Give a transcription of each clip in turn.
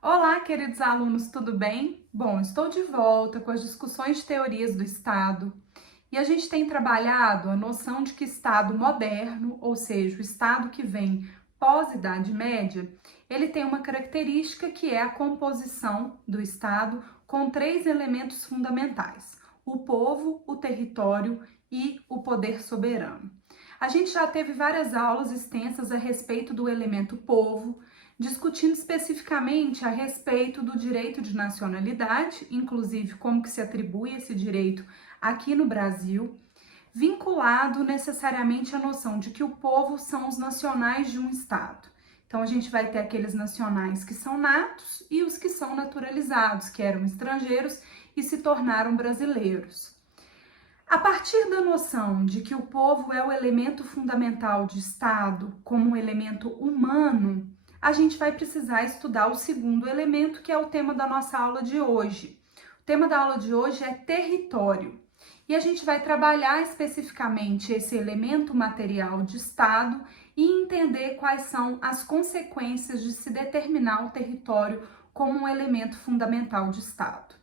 Olá, queridos alunos, tudo bem? Bom, estou de volta com as discussões de teorias do Estado e a gente tem trabalhado a noção de que Estado moderno, ou seja, o Estado que vem pós-Idade Média, ele tem uma característica que é a composição do Estado com três elementos fundamentais: o povo, o território e o poder soberano. A gente já teve várias aulas extensas a respeito do elemento povo, discutindo especificamente a respeito do direito de nacionalidade, inclusive como que se atribui esse direito aqui no Brasil, vinculado necessariamente à noção de que o povo são os nacionais de um Estado. Então a gente vai ter aqueles nacionais que são natos e os que são naturalizados, que eram estrangeiros e se tornaram brasileiros. A partir da noção de que o povo é o elemento fundamental de Estado, como um elemento humano, a gente vai precisar estudar o segundo elemento, que é o tema da nossa aula de hoje. O tema da aula de hoje é território. E a gente vai trabalhar especificamente esse elemento material de Estado e entender quais são as consequências de se determinar o território como um elemento fundamental de Estado.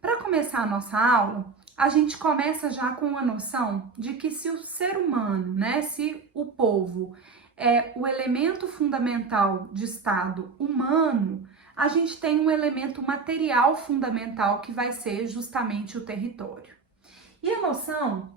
Para começar a nossa aula, a gente começa já com a noção de que se o ser humano, se o povo é o elemento fundamental de Estado humano, a gente tem um elemento material fundamental que vai ser justamente o território. E a noção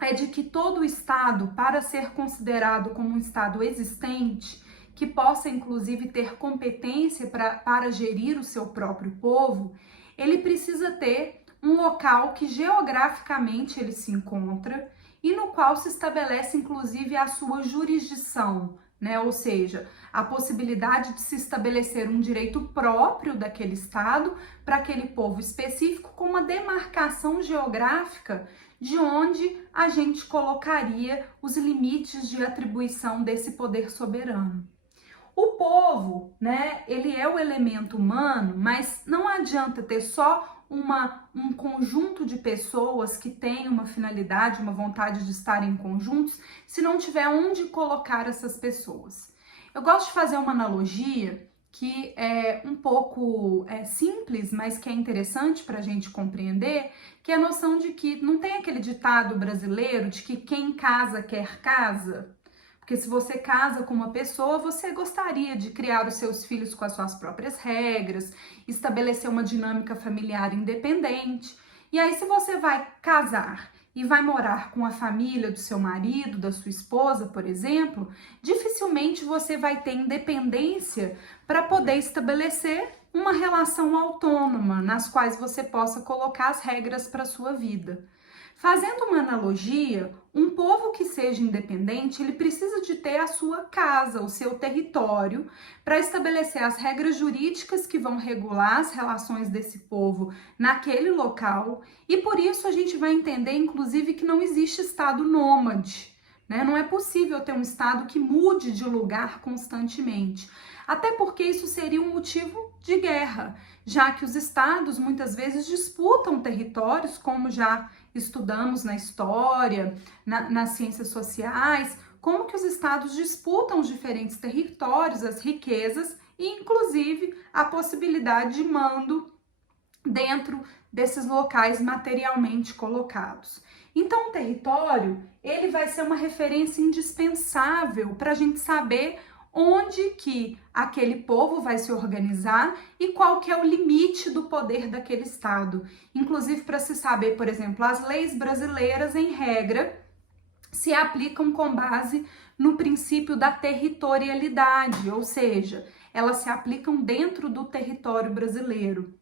é de que todo Estado, para ser considerado como um Estado existente, que possa inclusive ter competência para gerir o seu próprio povo, ele precisa ter um local que geograficamente ele se encontra e no qual se estabelece inclusive a sua jurisdição, ou seja, a possibilidade de se estabelecer um direito próprio daquele Estado para aquele povo específico, com uma demarcação geográfica de onde a gente colocaria os limites de atribuição desse poder soberano. O povo, ele é o elemento humano, mas não adianta ter só um conjunto de pessoas que têm uma finalidade, uma vontade de estarem conjuntos, se não tiver onde colocar essas pessoas. Eu gosto de fazer uma analogia que é um pouco simples, mas que é interessante para a gente compreender, que é a noção de que não tem aquele ditado brasileiro de que quem casa quer casa. Porque se você casa com uma pessoa, você gostaria de criar os seus filhos com as suas próprias regras, estabelecer uma dinâmica familiar independente. E aí, se você vai casar e vai morar com a família do seu marido, da sua esposa, por exemplo, dificilmente você vai ter independência para poder estabelecer uma relação autônoma, nas quais você possa colocar as regras para a sua vida. Fazendo uma analogia, um povo que seja independente, ele precisa de ter a sua casa, o seu território, para estabelecer as regras jurídicas que vão regular as relações desse povo naquele local, e por isso a gente vai entender, inclusive, que não existe estado nômade, Não é possível ter um estado que mude de lugar constantemente, até porque isso seria um motivo de guerra, já que os estados muitas vezes disputam territórios, como já estudamos na história, nas ciências sociais, como que os estados disputam os diferentes territórios, as riquezas e inclusive a possibilidade de mando dentro desses locais materialmente colocados. Então o território, ele vai ser uma referência indispensável para a gente saber onde que aquele povo vai se organizar e qual que é o limite do poder daquele estado. Inclusive para se saber, por exemplo, as leis brasileiras, em regra, se aplicam com base no princípio da territorialidade, ou seja, elas se aplicam dentro do território brasileiro,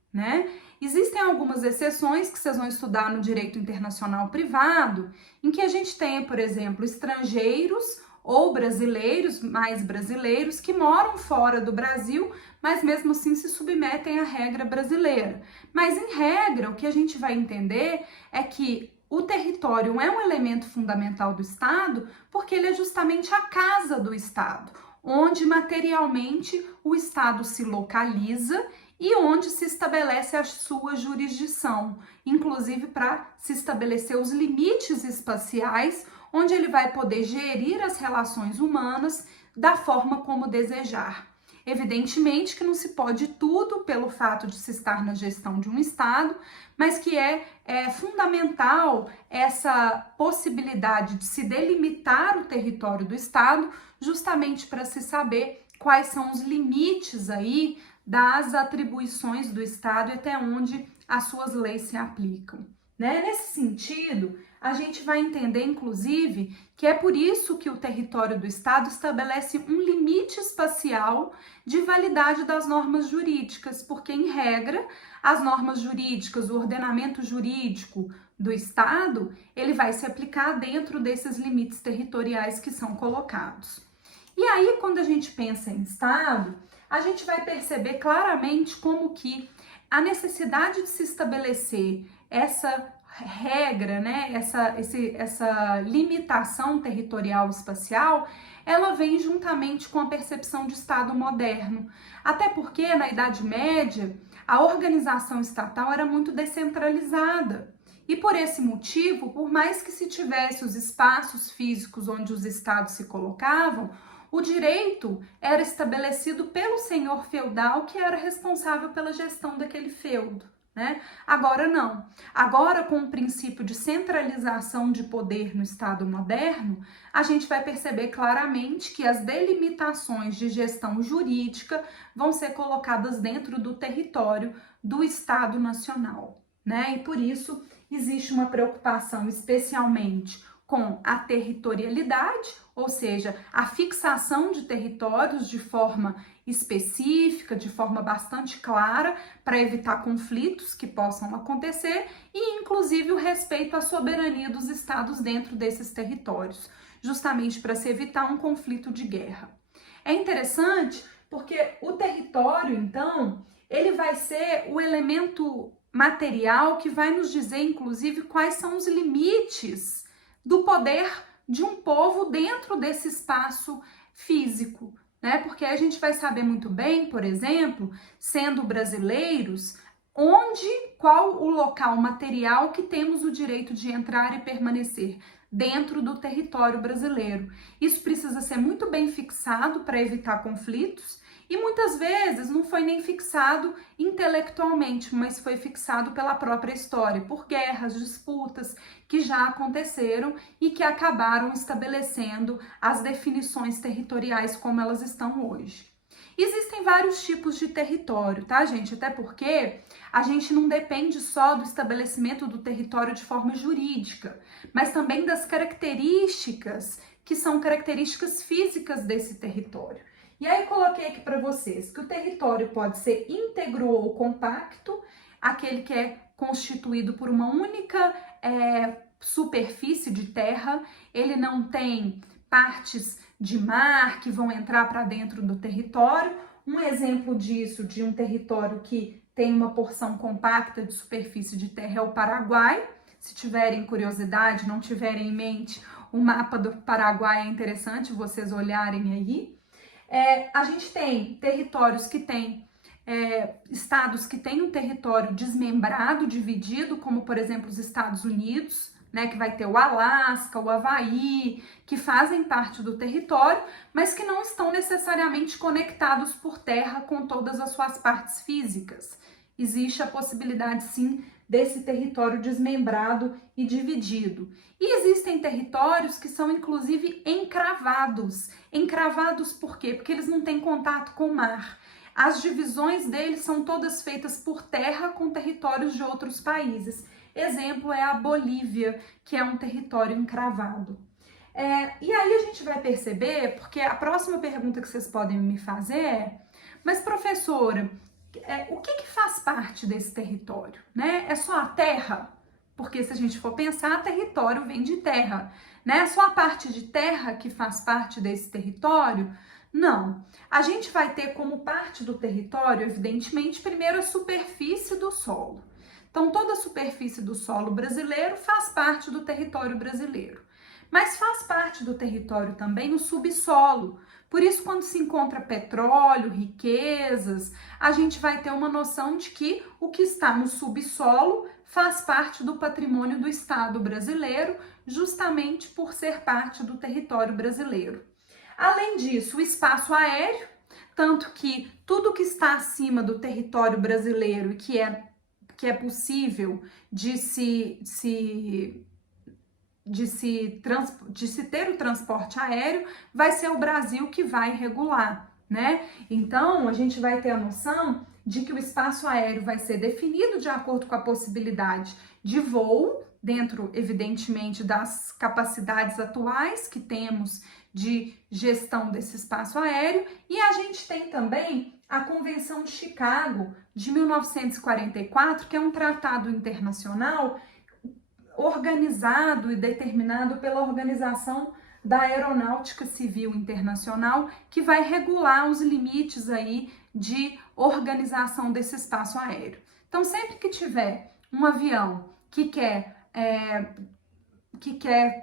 Existem algumas exceções que vocês vão estudar no direito internacional privado, em que a gente tem, por exemplo, estrangeiros ou brasileiros, mais brasileiros, que moram fora do Brasil, mas mesmo assim se submetem à regra brasileira. Mas, em regra, o que a gente vai entender é que o território é um elemento fundamental do Estado porque ele é justamente a casa do Estado, onde materialmente o Estado se localiza e onde se estabelece a sua jurisdição, inclusive para se estabelecer os limites espaciais, onde ele vai poder gerir as relações humanas da forma como desejar. Evidentemente que não se pode tudo pelo fato de se estar na gestão de um estado, mas que é fundamental essa possibilidade de se delimitar o território do estado, justamente para se saber quais são os limites aí das atribuições do estado e até onde as suas leis se aplicam, né? Nesse sentido, a gente vai entender, inclusive, que é por isso que o território do estado estabelece um limite espacial de validade das normas jurídicas, porque, em regra, as normas jurídicas, o ordenamento jurídico do estado, ele vai se aplicar dentro desses limites territoriais que são colocados. E aí, quando a gente pensa em estado, a gente vai perceber claramente como que a necessidade de se estabelecer essa regra, né, essa limitação territorial espacial, ela vem juntamente com a percepção de Estado moderno. Até porque, na Idade Média, a organização estatal era muito descentralizada. E por esse motivo, por mais que se tivesse os espaços físicos onde os estados se colocavam, o direito era estabelecido pelo senhor feudal, que era responsável pela gestão daquele feudo, né? Agora não. Agora, com o princípio de centralização de poder no Estado moderno, a gente vai perceber claramente que as delimitações de gestão jurídica vão ser colocadas dentro do território do Estado Nacional, né? E por isso existe uma preocupação especialmente com a territorialidade, ou seja, a fixação de territórios de forma específica, de forma bastante clara, para evitar conflitos que possam acontecer e, inclusive, o respeito à soberania dos estados dentro desses territórios, justamente para se evitar um conflito de guerra. É interessante porque o território, então, ele vai ser o elemento material que vai nos dizer, inclusive, quais são os limites do poder de um povo dentro desse espaço físico, né? Porque a gente vai saber muito bem, por exemplo, sendo brasileiros, qual o local material que temos o direito de entrar e permanecer dentro do território brasileiro. Isso precisa ser muito bem fixado para evitar conflitos. E muitas vezes não foi nem fixado intelectualmente, mas foi fixado pela própria história, por guerras, disputas que já aconteceram e que acabaram estabelecendo as definições territoriais como elas estão hoje. Existem vários tipos de território, tá, gente? Até porque a gente não depende só do estabelecimento do território de forma jurídica, mas também das características que são características físicas desse território. E aí coloquei aqui para vocês que o território pode ser íntegro ou compacto, aquele que é constituído por uma única superfície de terra, ele não tem partes de mar que vão entrar para dentro do território. Um exemplo disso, de um território que tem uma porção compacta de superfície de terra, é o Paraguai. Se tiverem curiosidade, não tiverem em mente, o mapa do Paraguai é interessante vocês olharem aí. A gente tem territórios que têm, estados que têm um território desmembrado, dividido, como por exemplo os Estados Unidos, né, que vai ter o Alasca, o Havaí, que fazem parte do território, mas que não estão necessariamente conectados por terra com todas as suas partes físicas. Existe a possibilidade, sim, desse território desmembrado e dividido. E existem territórios que são, inclusive, encravados. Encravados por quê? Porque eles não têm contato com o mar. As divisões deles são todas feitas por terra com territórios de outros países. Exemplo é a Bolívia, que é um território encravado. E aí a gente vai perceber, porque a próxima pergunta que vocês podem me fazer é: mas professora, o que faz parte desse território, né? É só a terra? Porque se a gente for pensar, território vem de terra, né? É só a parte de terra que faz parte desse território? Não. A gente vai ter como parte do território, evidentemente, primeiro a superfície do solo. Então, toda a superfície do solo brasileiro faz parte do território brasileiro. Mas faz parte do território também o subsolo. Por isso, quando se encontra petróleo, riquezas, a gente vai ter uma noção de que o que está no subsolo faz parte do patrimônio do Estado brasileiro, justamente por ser parte do território brasileiro. Além disso, o espaço aéreo, tanto que tudo que está acima do território brasileiro e que é possível de se ter o transporte aéreo, vai ser o Brasil que vai regular, né? Então, a gente vai ter a noção de que o espaço aéreo vai ser definido de acordo com a possibilidade de voo, dentro, evidentemente, das capacidades atuais que temos de gestão desse espaço aéreo, e a gente tem também a Convenção de Chicago de 1944, que é um tratado internacional organizado e determinado pela Organização da Aeronáutica Civil Internacional, que vai regular os limites aí de organização desse espaço aéreo. Então, sempre que tiver um avião que quer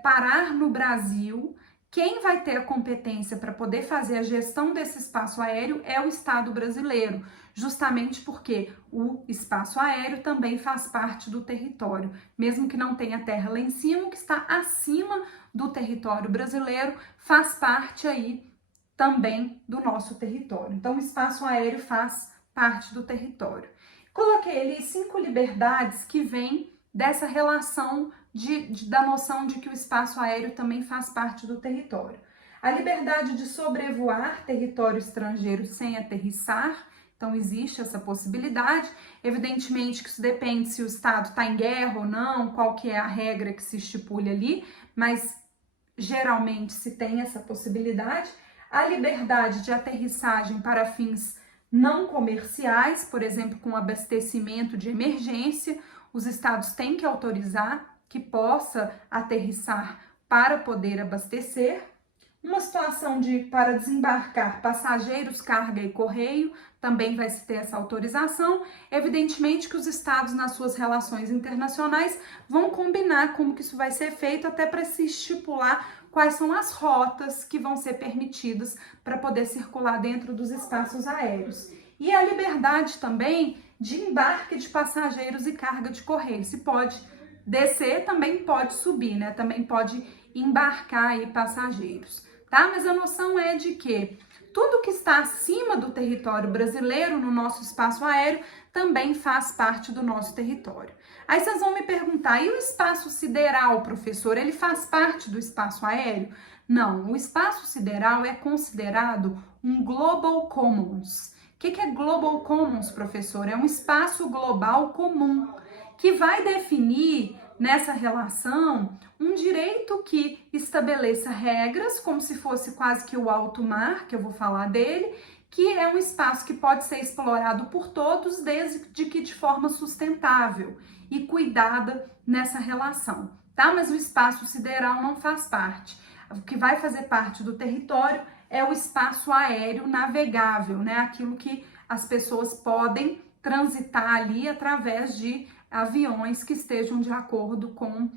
parar no Brasil, quem vai ter a competência para poder fazer a gestão desse espaço aéreo é o Estado brasileiro, justamente porque o espaço aéreo também faz parte do território, mesmo que não tenha terra lá em cima, o que está acima do território brasileiro faz parte aí também do nosso território. Então, o espaço aéreo faz parte do território. Coloquei ali 5 liberdades que vêm dessa relação da noção de que o espaço aéreo também faz parte do território. A liberdade de sobrevoar território estrangeiro sem aterrissar, então existe essa possibilidade. Evidentemente que isso depende se o Estado está em guerra ou não, qual que é a regra que se estipule ali, mas geralmente se tem essa possibilidade. A liberdade de aterrissagem para fins não comerciais, por exemplo, com abastecimento de emergência, os estados têm que autorizar que possa aterrissar para poder abastecer. Uma situação para desembarcar passageiros, carga e correio, também vai se ter essa autorização. Evidentemente que os estados, nas suas relações internacionais, vão combinar como que isso vai ser feito, até para se estipular quais são as rotas que vão ser permitidas para poder circular dentro dos espaços aéreos. E a liberdade também de embarque de passageiros e carga de correio. Se pode descer, também pode subir, né? Também pode embarcar aí passageiros, tá? Mas a noção é de que tudo que está acima do território brasileiro no nosso espaço aéreo também faz parte do nosso território. Aí vocês vão me perguntar, e o espaço sideral, professor, ele faz parte do espaço aéreo? Não, o espaço sideral é considerado um Global Commons. O que é Global Commons, professor? É um espaço global comum, que vai definir nessa relação um direito que estabeleça regras, como se fosse quase que o alto mar, que eu vou falar dele, que é um espaço que pode ser explorado por todos, desde que de forma sustentável e cuidada nessa relação, tá? Mas o espaço sideral não faz parte. O que vai fazer parte do território é o espaço aéreo navegável, né? Aquilo que as pessoas podem transitar ali através de aviões que estejam de acordo com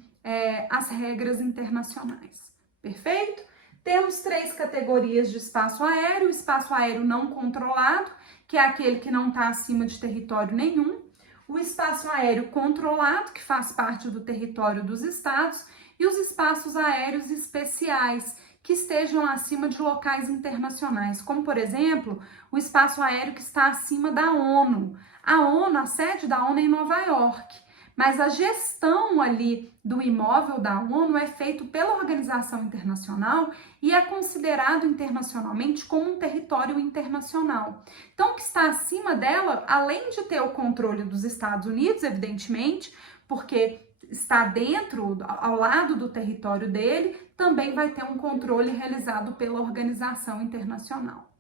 as regras internacionais. Perfeito? Temos 3 categorias de espaço aéreo: o espaço aéreo não controlado, que é aquele que não está acima de território nenhum, o espaço aéreo controlado, que faz parte do território dos estados, e os espaços aéreos especiais, que estejam acima de locais internacionais, como, por exemplo, o espaço aéreo que está acima da ONU. A sede da ONU é em Nova York, mas a gestão ali do imóvel da ONU é feito pela organização internacional e é considerado internacionalmente como um território internacional. Então, o que está acima dela, além de ter o controle dos Estados Unidos, evidentemente, porque está dentro, ao lado do território dele, também vai ter um controle realizado pela organização internacional.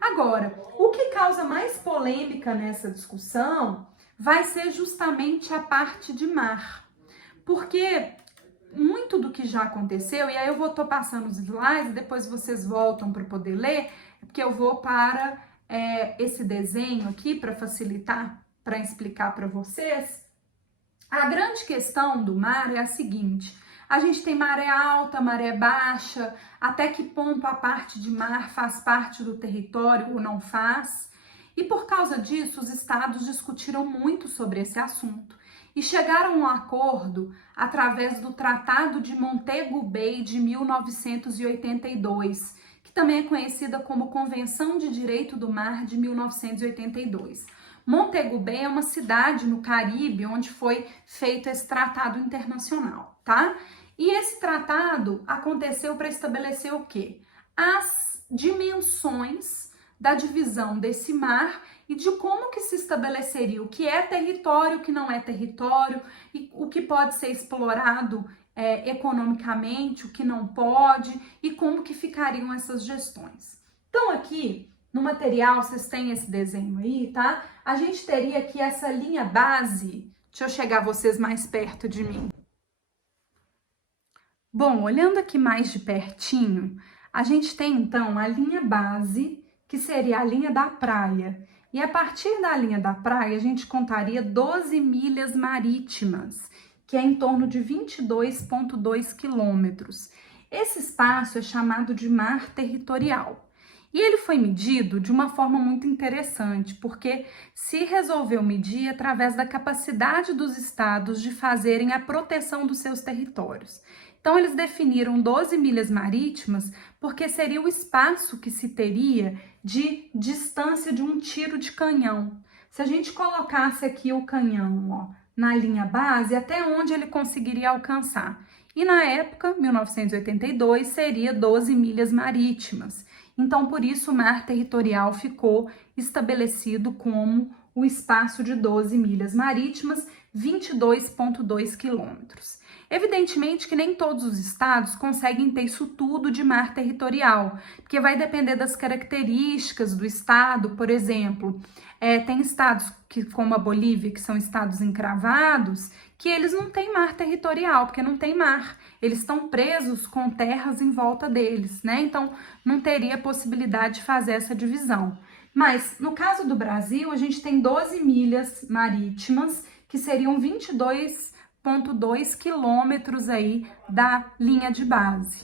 Agora, o que causa mais polêmica nessa discussão vai ser justamente a parte de mar, porque muito do que já aconteceu, e aí eu tô passando os slides, depois vocês voltam para poder ler, porque eu vou para esse desenho aqui para facilitar, para explicar para vocês. A grande questão do mar é a seguinte: a gente tem maré alta, maré baixa, até que ponto a parte de mar faz parte do território ou não faz. E por causa disso, os estados discutiram muito sobre esse assunto e chegaram a um acordo através do Tratado de Montego Bay de 1982, que também é conhecida como Convenção de Direito do Mar de 1982. Montego Bay é uma cidade no Caribe onde foi feito esse tratado internacional, tá? E esse tratado aconteceu para estabelecer o quê? As dimensões da divisão desse mar e de como que se estabeleceria o que é território, o que não é território, e o que pode ser explorado economicamente, o que não pode, e como que ficariam essas gestões. Então aqui, no material, vocês têm esse desenho aí, tá? A gente teria aqui essa linha base, deixa eu chegar vocês mais perto de mim. Bom, olhando aqui mais de pertinho, a gente tem então a linha base, que seria a linha da praia. E a partir da linha da praia, a gente contaria 12 milhas marítimas, que é em torno de 22,2 quilômetros. Esse espaço é chamado de mar territorial. E ele foi medido de uma forma muito interessante, porque se resolveu medir através da capacidade dos estados de fazerem a proteção dos seus territórios. Então, eles definiram 12 milhas marítimas porque seria o espaço que se teria de distância de um tiro de canhão. Se a gente colocasse aqui o canhão, ó, na linha base, até onde ele conseguiria alcançar? E na época, 1982, seria 12 milhas marítimas. Então, por isso, o mar territorial ficou estabelecido como o espaço de 12 milhas marítimas, 22,2 quilômetros. Evidentemente que nem todos os estados conseguem ter isso tudo de mar territorial, porque vai depender das características do estado. Por exemplo, tem estados como a Bolívia, que são estados encravados, que eles não têm mar territorial, porque não tem mar. Eles estão presos com terras em volta deles, né? Então, não teria possibilidade de fazer essa divisão. Mas, no caso do Brasil, a gente tem 12 milhas marítimas, que seriam 22,2 quilômetros aí da linha de base.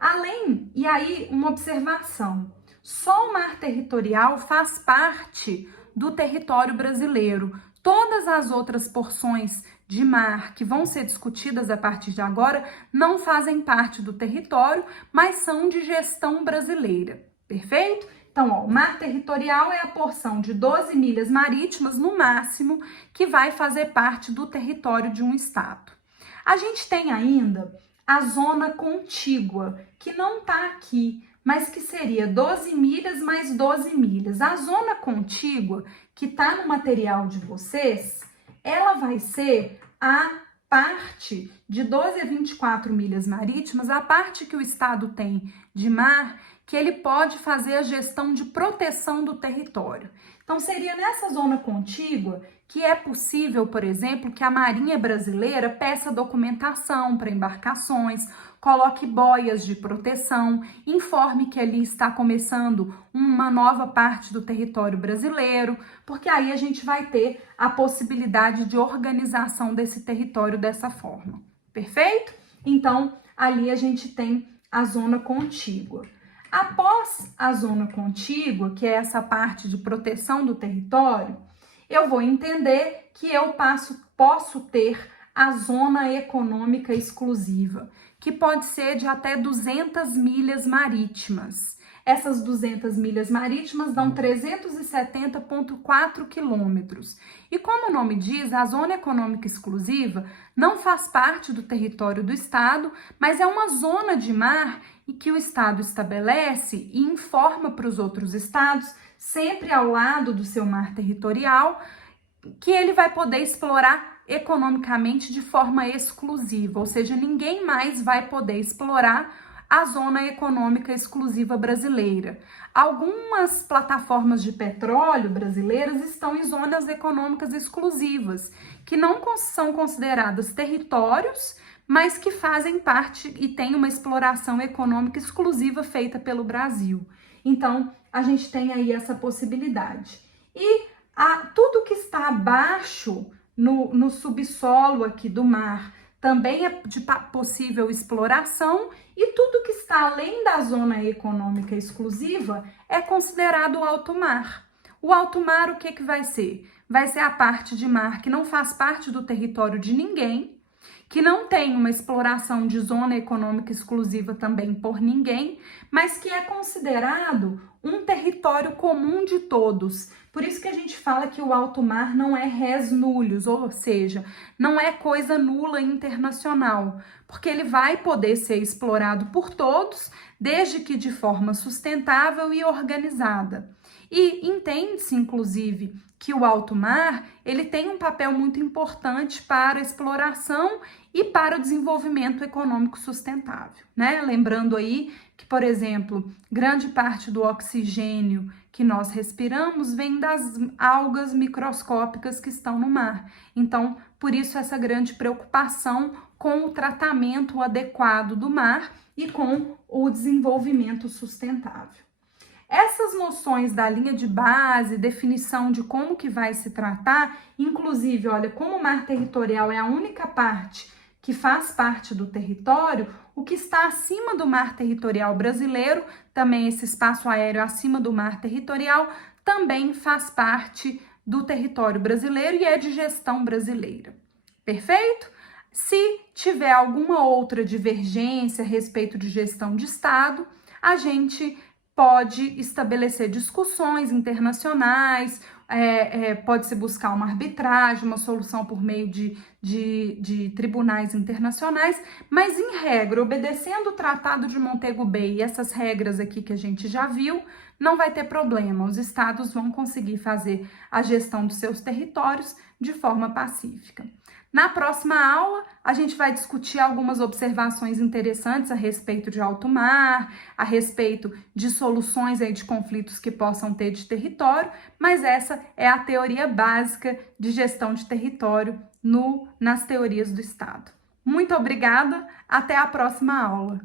Além, e aí uma observação, só o mar territorial faz parte do território brasileiro. Todas as outras porções de mar que vão ser discutidas a partir de agora não fazem parte do território, mas são de gestão brasileira, perfeito? Então, ó, o mar territorial é a porção de 12 milhas marítimas, no máximo, que vai fazer parte do território de um estado. A gente tem ainda a zona contígua, que não está aqui, mas que seria 12 milhas mais 12 milhas. A zona contígua, que está no material de vocês, ela vai ser a parte de 12 a 24 milhas marítimas, a parte que o estado tem de mar, que ele pode fazer a gestão de proteção do território. Então, seria nessa zona contígua que é possível, por exemplo, que a Marinha Brasileira peça documentação para embarcações, coloque boias de proteção, informe que ali está começando uma nova parte do território brasileiro, porque aí a gente vai ter a possibilidade de organização desse território dessa forma. Perfeito? Então, ali a gente tem a zona contígua. Após a zona contígua, que é essa parte de proteção do território, eu vou entender que eu posso ter a zona econômica exclusiva, que pode ser de até 200 milhas marítimas. Essas 200 milhas marítimas dão 370,4 quilômetros. E como o nome diz, a zona econômica exclusiva não faz parte do território do estado, mas é uma zona de mar e que o estado estabelece e informa para os outros estados, sempre ao lado do seu mar territorial, que ele vai poder explorar economicamente de forma exclusiva, ou seja, ninguém mais vai poder explorar a zona econômica exclusiva brasileira. Algumas plataformas de petróleo brasileiras estão em zonas econômicas exclusivas, que não são consideradas territórios, mas que fazem parte e têm uma exploração econômica exclusiva feita pelo Brasil. Então, a gente tem aí essa possibilidade. E tudo que está abaixo no subsolo aqui do mar também é de possível exploração, e tudo que está além da zona econômica exclusiva é considerado alto mar. O alto mar, o que vai ser? Vai ser a parte de mar que não faz parte do território de ninguém, que não tem uma exploração de zona econômica exclusiva também por ninguém, mas que é considerado um território comum de todos. Por isso que a gente fala que o alto mar não é res nullius, ou seja, não é coisa nula internacional, porque ele vai poder ser explorado por todos, desde que de forma sustentável e organizada. E entende-se, inclusive, que o alto mar ele tem um papel muito importante para a exploração e para o desenvolvimento econômico sustentável, né? Lembrando aí que, por exemplo, grande parte do oxigênio que nós respiramos vem das algas microscópicas que estão no mar. Então, por isso essa grande preocupação com o tratamento adequado do mar e com o desenvolvimento sustentável. Essas noções da linha de base, definição de como que vai se tratar, inclusive, olha, como o mar territorial é a única parte que faz parte do território, o que está acima do mar territorial brasileiro, também esse espaço aéreo acima do mar territorial, também faz parte do território brasileiro e é de gestão brasileira. Perfeito? Se tiver alguma outra divergência a respeito de gestão de Estado, a gente pode estabelecer discussões internacionais, pode-se buscar uma arbitragem, uma solução por meio de tribunais internacionais, mas em regra, obedecendo o Tratado de Montego Bay e essas regras aqui que a gente já viu, não vai ter problema, os estados vão conseguir fazer a gestão dos seus territórios de forma pacífica. Na próxima aula, a gente vai discutir algumas observações interessantes a respeito de alto mar, a respeito de soluções aí de conflitos que possam ter de território, mas essa é a teoria básica de gestão de território nas teorias do Estado. Muito obrigada, até a próxima aula.